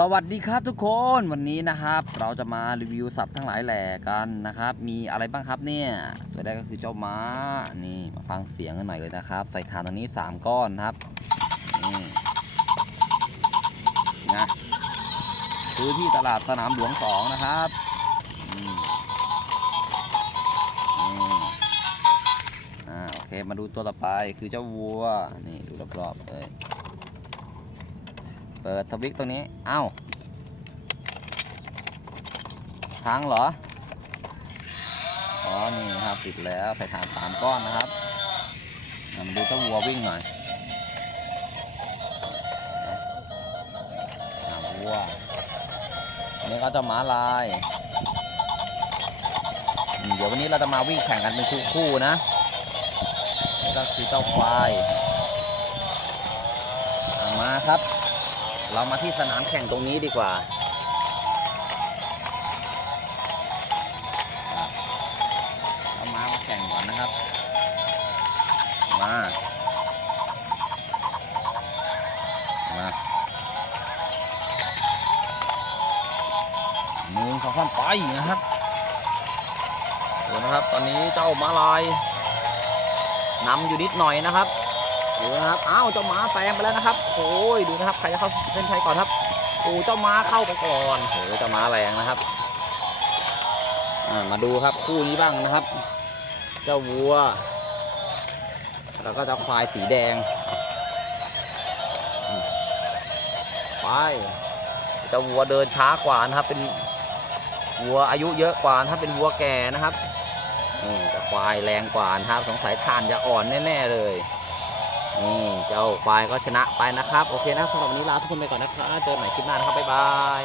สวัสดีครับทุกคนวันนี้นะครับ เราจะมารีวิวสัตว์ทั้งหลายแหล่กันนะครับ มีอะไรบ้างครับเนี่ยตัวแรกก็คือเจ้าม้านี่มาฟังเสียงกันหน่อยเลยนะครับ ใส่ฐานตรงนี้ 3 ก้อนครับนี่นะซื้อที่ตลาดสนามหลวงสองนะครับอืมนี่อ่าโอเคมาดูตัวต่อไปคือเจ้าวัวนี่ดูรอบๆเลย เปิดทวิกตรงนี้ เอ้าทางเหรอ อ๋อ นี่ครับติดแล้วใส่ฐานสามก้อนนะครับมาดูเจ้าวัววิ่งหน่อยนะอ่าวัว นี่ก็เจ้าหมาลาย เดี๋ยววันนี้เราจะมาวิ่งแข่งกันเป็นคู่ๆนะ นี่ก็คือเจ้าควาย มาครับ เรามาที่สนามแข่งตรงนี้ดีกว่า เอามามาแข่งก่อนนะครับ มา มาหนึ่งสองสามไปนะครับดูนะครับ ตอนนี้เจ้ามาลายนำอยู่นิดหน่อยนะครับ ดูนะครับอ้าวเจ้าม้าแซงไปแล้วนะครับโอ้ยดูนะครับใครจะเข้าเส้นชัยก่อนครับโอ้เจ้าม้าเข้าไปก่อนโอ้เจ้าม้าแรงนะครับมาดูครับคู่นี้บ้างนะครับ เจ้าวัว แล้วก็เจ้าควายสีแดงไปเจ้าวัวเดินช้ากว่านะครับ เป็นวัวอายุเยอะกว่านะครับเป็นวัวแก่นะครับนี่ควายแรงกว่านะครับสงสัยทานจะอ่อนแน่ ๆ เลย นี่เจ้าควายก็ชนะไปนะครับ โอเคนะสำหรับวันนี้ลาทุกคนไปก่อนนะครับเจอกันใหม่คลิปหน้านะครับบ๊ายบาย